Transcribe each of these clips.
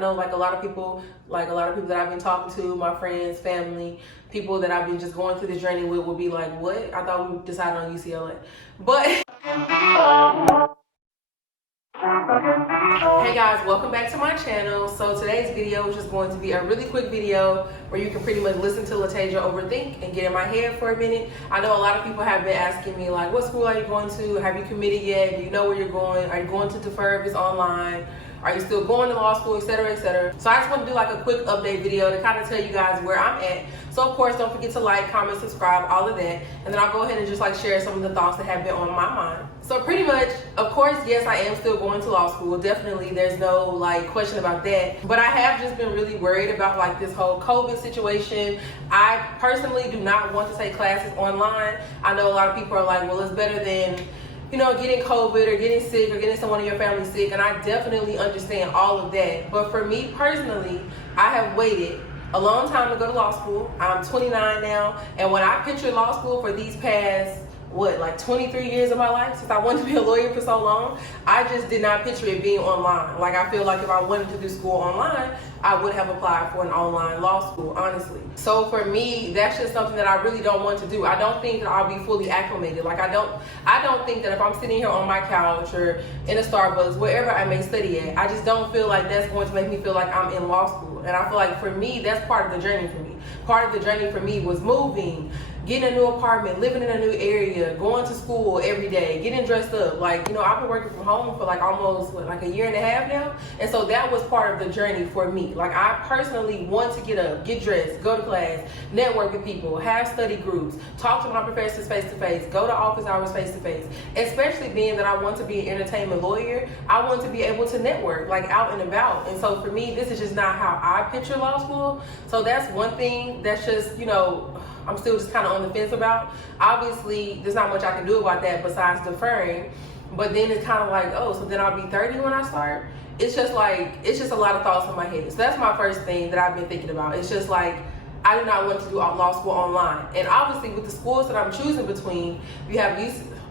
know like a lot of people that I've been talking to, my friends, family, people that I've been just going through this journey with will be like, what? I thought we decided on UCLA. But hey guys, welcome back to my channel. So today's video is just going to be a really quick video where you can pretty much listen to Latasia overthink and get in my head for a minute. I know a lot of people have been asking me like, what school are you going to? Have you committed yet? Do you know where you're going? Are you going to defer if it's online? Are you still going to law school, etc., etc.? So I just want to do like a quick update video to kind of tell you guys where I'm at. So of course, don't forget to like, comment, subscribe, all of that. And then I'll go ahead and just like share some of the thoughts that have been on my mind. So pretty much, of course, yes, I am still going to law school. Definitely, there's no like question about that. But I have just been really worried about like this whole COVID situation. I personally do not want to take classes online. I know a lot of people are like, well, it's better than, you know, getting COVID or getting sick or getting someone in your family sick. And I definitely understand all of that. But for me personally, I have waited a long time to go to law school. I'm 29 now. And when I picture law school for these past, like 23 years of my life, since I wanted to be a lawyer for so long, I just did not picture it being online. Like I feel like if I wanted to do school online, I would have applied for an online law school, honestly. So for me, that's just something that I really don't want to do. I don't think that I'll be fully acclimated. Like I don't think that if I'm sitting here on my couch or in a Starbucks, wherever I may study at, I just don't feel like that's going to make me feel like I'm in law school. And I feel like for me, that's part of the journey for me. Part of the journey for me was moving, getting a new apartment, living in a new area, going to school every day, getting dressed up. Like, you know, I've been working from home for like almost like a year and a half now. And so that was part of the journey for me. Like I personally want to get up, get dressed, go to class, network with people, have study groups, talk to my professors face to face, go to office hours face to face. Especially being that I want to be an entertainment lawyer, I want to be able to network like out and about. And so for me, this is just not how I picture law school. So that's one thing that's just, you know, I'm still just kind of on the fence about. Obviously, there's not much I can do about that besides deferring. But then it's kind of like, oh, so then I'll be 30 when I start. It's just like, it's just a lot of thoughts in my head. So that's my first thing that I've been thinking about. It's just like, I do not want to do law school online. And obviously with the schools that I'm choosing between, you have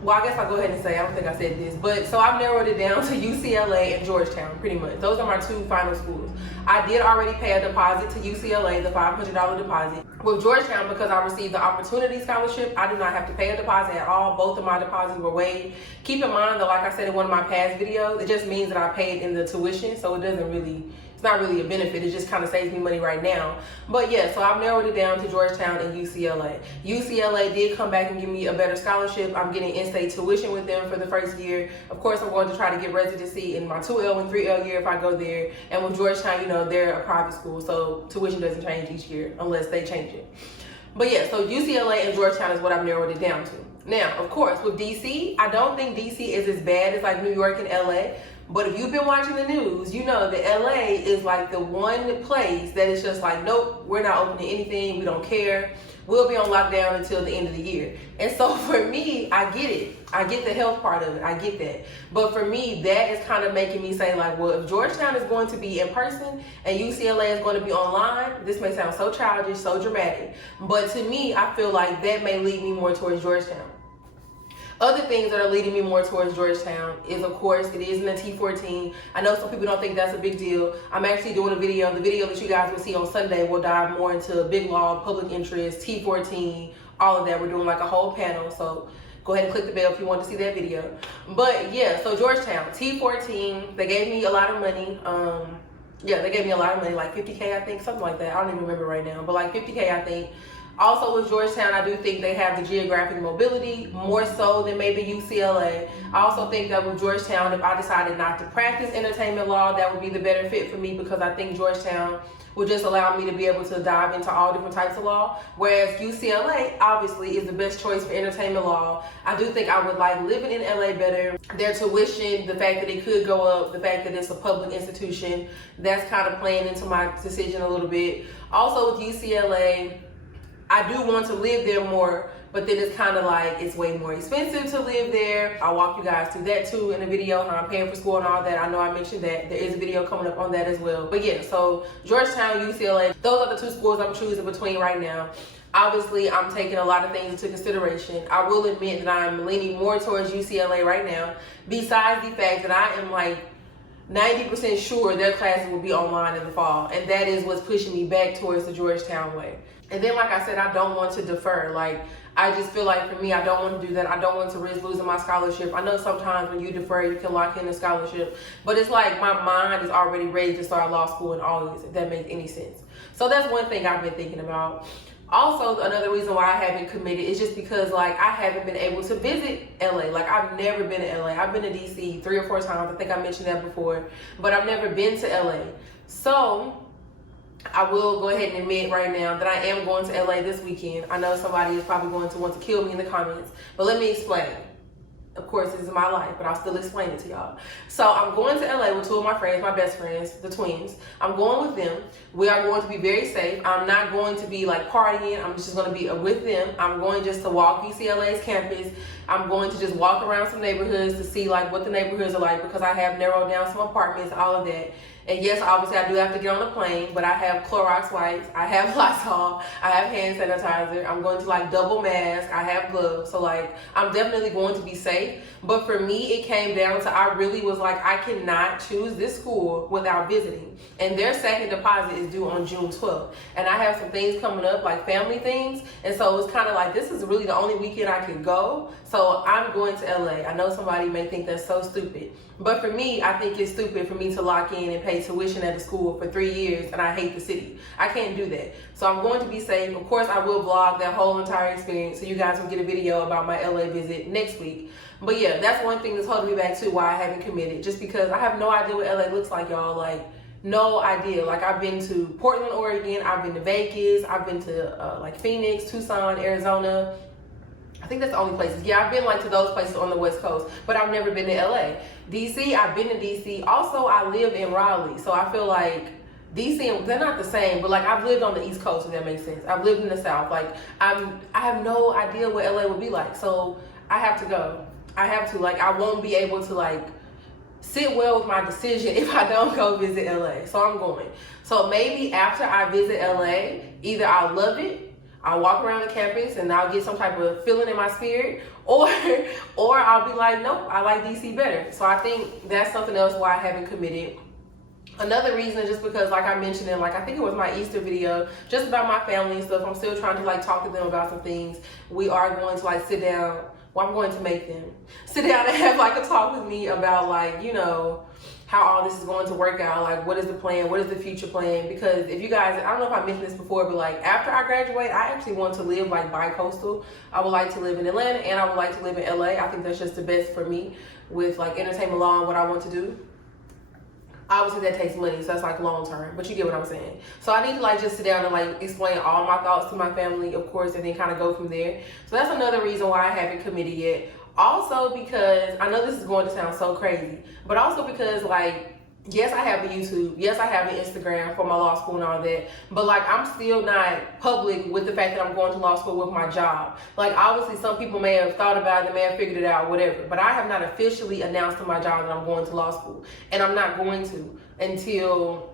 well, I guess I'll go ahead and say, I don't think I said this, but so I've narrowed it down to UCLA and Georgetown, pretty much. Those are my two final schools. I did already pay a deposit to UCLA, the $500 deposit. With Georgetown, because I received the Opportunity Scholarship, I do not have to pay a deposit at all. Both of my deposits were waived. Keep in mind, though, like I said in one of my past videos, it just means that I paid in the tuition, so it doesn't really, it's not really a benefit. It just kind of saves me money right now. But yeah, so I've narrowed it down to Georgetown and UCLA. UCLA did come back and give me a better scholarship. I'm getting in-state tuition with them for the first year. Of course, I'm going to try to get residency in my 2L and 3L year if I go there. And with Georgetown, you know, they're a private school, so tuition doesn't change each year unless they change it. But yeah, so UCLA and Georgetown is what I've narrowed it down to. Now, of course, with DC, I don't think DC is as bad as like New York and LA. But if you've been watching the news, you know that LA is like the one place that is just like, nope, we're not opening anything. We don't care. We'll be on lockdown until the end of the year. And so for me, I get it. I get the health part of it. I get that. But for me, that is kind of making me say like, well, if Georgetown is going to be in person and UCLA is going to be online, this may sound so childish, so dramatic. But to me, I feel like that may lead me more towards Georgetown. Other things that are leading me more towards Georgetown is, of course, it is in the T14. I know some people don't think that's a big deal. I'm actually doing a video. The video that you guys will see on Sunday will dive more into big law, public interest, T14, all of that. We're doing like a whole panel. So go ahead and click the bell if you want to see that video. But yeah, so Georgetown, T14, they gave me a lot of money. Yeah, they gave me a lot of money, like 50K, I think, something like that. I don't even remember right now, but like 50K, I think. Also with Georgetown, I do think they have the geographic mobility more so than maybe UCLA. I also think that with Georgetown, if I decided not to practice entertainment law, that would be the better fit for me because I think Georgetown would just allow me to be able to dive into all different types of law. Whereas UCLA obviously is the best choice for entertainment law. I do think I would like living in LA better. Their tuition, the fact that it could go up, the fact that it's a public institution, that's kind of playing into my decision a little bit. Also with UCLA, I do want to live there more, but then it's kind of like it's way more expensive to live there. I'll walk you guys through that too in a video, how I'm paying for school and all that. I know I mentioned that. There is a video coming up on that as well. But yeah, so Georgetown, UCLA, those are the two schools I'm choosing between right now. Obviously, I'm taking a lot of things into consideration. I will admit that I'm leaning more towards UCLA right now, besides the fact that I am like 90% sure their classes will be online in the fall. And that is what's pushing me back towards the Georgetown way. And then, like I said, I don't want to defer. Like, I just feel like for me, I don't want to do that. I don't want to risk losing my scholarship. I know sometimes when you defer, you can lock in a scholarship. But it's like my mind is already ready to start law school in August, if that makes any sense. So that's one thing I've been thinking about. Also, another reason why I haven't committed is just because, like, I haven't been able to visit LA. Like, I've never been to LA. I've been to DC 3 or 4 times. I think I mentioned that before. But I've never been to LA. So I will go ahead and admit right now that I am going to LA this weekend. I know somebody is probably going to want to kill me in the comments, but let me explain. Of course, this is my life, but I'll still explain it to y'all. So I'm going to LA with 2 of my friends, my best friends, the twins. I'm going with them. We are going to be very safe. I'm not going to be like partying. I'm just going to be with them. I'm going just to walk UCLA's campus. I'm going to just walk around some neighborhoods to see like what the neighborhoods are like, because I have narrowed down some apartments, all of that. And yes, obviously I do have to get on the plane, but I have Clorox wipes, I have Lysol, I have hand sanitizer. I'm going to like double mask, I have gloves. So like, I'm definitely going to be safe. But for me, it came down to, I really was like, I cannot choose this school without visiting. And their second deposit is due on June 12th. And I have some things coming up, like family things. And so it's kind of like, this is really the only weekend I can go. So I'm going to LA. I know somebody may think that's so stupid. But for me, I think it's stupid for me to lock in and pay tuition at a school for 3 years and I hate the city. I can't do that. So I'm going to be safe. Of course, I will vlog that whole entire experience so you guys will get a video about my LA visit next week. But yeah, that's one thing that's holding me back too, why I haven't committed. Just because I have no idea what LA looks like, y'all. Like, no idea. Like, I've been to Portland, Oregon. I've been to Vegas. I've been to like Phoenix, Tucson, Arizona. I think that's the only places. Yeah, I've been like to those places on the West Coast, but I've never been to LA. DC, I've been to DC. Also, I live in Raleigh, so I feel like DC and they're not the same, but like I've lived on the East Coast, if that makes sense. I've lived in the South. Like I have no idea what LA would be like, so I have to go. I have to. Like, I won't be able to like sit well with my decision if I don't go visit LA. So I'm going. So maybe after I visit LA, either I'll love it, I'll walk around the campus and I'll get some type of feeling in my spirit, or I'll be like, nope, I like DC better. So I think that's something else why I haven't committed. Another reason is just because, like I mentioned in, like, I think it was my Easter video, just about my family and stuff. I'm still trying to like talk to them about some things. We are going to like sit down. Well, I'm going to make them sit down and have like a talk with me about like, you know, how all this is going to work out. Like, what is the plan? What is the future plan? Because if you guys, I don't know if I mentioned this before, but like after I graduate, I actually want to live like bi-coastal. I would like to live in Atlanta and I would like to live in LA. I think that's just the best for me with like entertainment law and what I want to do. Obviously that takes money, so that's like long term, but you get what I'm saying. So I need to like just sit down and like explain all my thoughts to my family, of course, and then kind of go from there. So that's another reason why I haven't committed yet. Also because, I know this is going to sound so crazy, but also because like, yes, I have a YouTube. Yes, I have an Instagram for my law school and all that. But like, I'm still not public with the fact that I'm going to law school with my job. Like, obviously some people may have thought about it, they may have figured it out, whatever. But I have not officially announced to my job that I'm going to law school. And I'm not going to until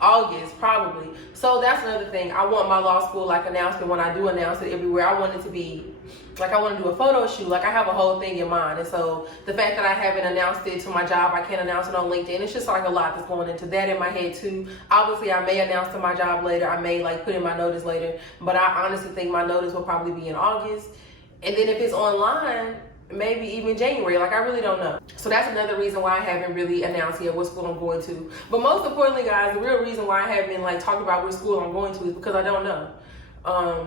August, probably. So that's another thing. I want my law school like announcement, when I do announce it everywhere, I want it to be like, I want to do a photo shoot. Like, I have a whole thing in mind. And so the fact that I haven't announced it to my job, I can't announce it on LinkedIn. It's just like a lot that's going into that in my head too. Obviously I may announce to my job later. I may like put in my notice later, but I honestly think my notice will probably be in August. And then if it's online, maybe even January. Like, I really don't know. So that's another reason why I haven't really announced yet what school I'm going to. But most importantly, guys, the real reason why I haven't like talked about which school I'm going to is because I don't know.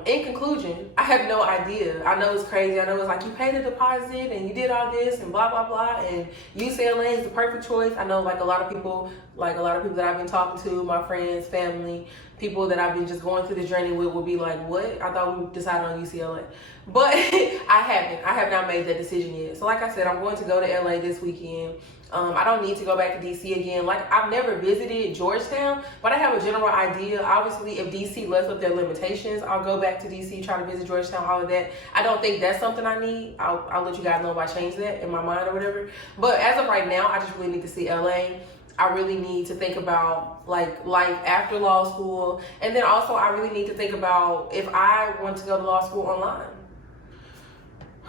In conclusion, I have no idea. I know it's crazy. I know it's like, you paid a deposit and you did all this and blah, blah, blah. And UCLA is the perfect choice. I know like a lot of people that I've been talking to, my friends, family, people that I've been just going through the journey with will be like, what? I thought we decided on UCLA. But I haven't. I have not made that decision yet. So like I said, I'm going to go to LA this weekend. I don't need to go back to DC again. Like, I've never visited Georgetown, but I have a general idea. Obviously, if DC lets up their limitations, I'll go back to DC, try to visit Georgetown, all of that. I don't think that's something I need. I'll let you guys know if I change that in my mind or whatever. But as of right now, I just really need to see LA. I really need to think about like life after law school. And then also I really need to think about if I want to go to law school online.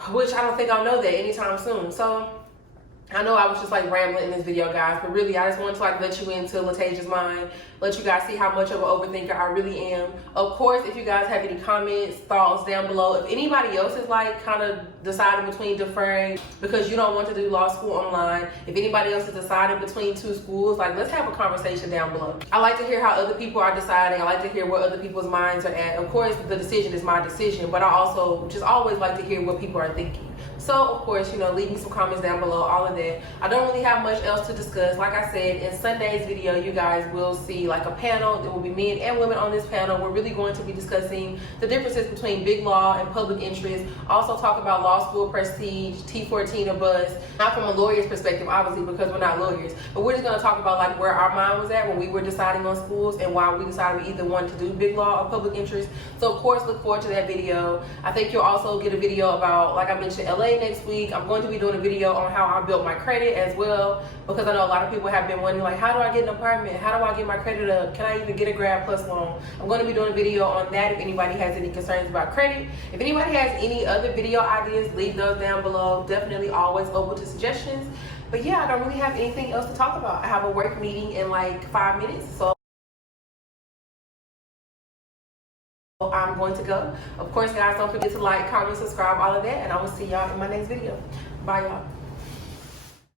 which I don't think I'll know that anytime soon. So I know I was just like rambling in this video, guys, but really I just wanted to like let you into Latasia's mind, let you guys see how much of an overthinker I really am. Of course, if you guys have any comments, thoughts down below, if anybody else is like kind of deciding between deferring because you don't want to do law school online, if anybody else is deciding between two schools, like let's have a conversation down below. I like to hear how other people are deciding. I like to hear where other people's minds are at. Of course, the decision is my decision, but I also just always like to hear what people are thinking. So, of course, you know, leave me some comments down below, all of that. I don't really have much else to discuss. Like I said, in Sunday's video, you guys will see like a panel. There will be men and women on this panel. We're really going to be discussing the differences between big law and public interest. Also talk about law school prestige, T14 or bust. Not from a lawyer's perspective, obviously, because we're not lawyers. But we're just going to talk about like where our mind was at when we were deciding on schools and why we decided we either wanted to do big law or public interest. So, of course, look forward to that video. I think you'll also get a video about, like I mentioned, LA next week. I'm going to be doing a video on how I built my credit as well, because I know a lot of people have been wondering like, how do I get an apartment? How do I get my credit up? Can I even get a Grad Plus loan? I'm going to be doing a video on that if anybody has any concerns about credit. If anybody has any other video ideas, leave those down below. Definitely always open to suggestions. But yeah, I don't really have anything else to talk about. I have a work meeting in like 5 minutes, so I'm going to go. Of course, guys, don't forget to like, comment, subscribe, all of that, and I will see y'all in my next video. Bye, y'all.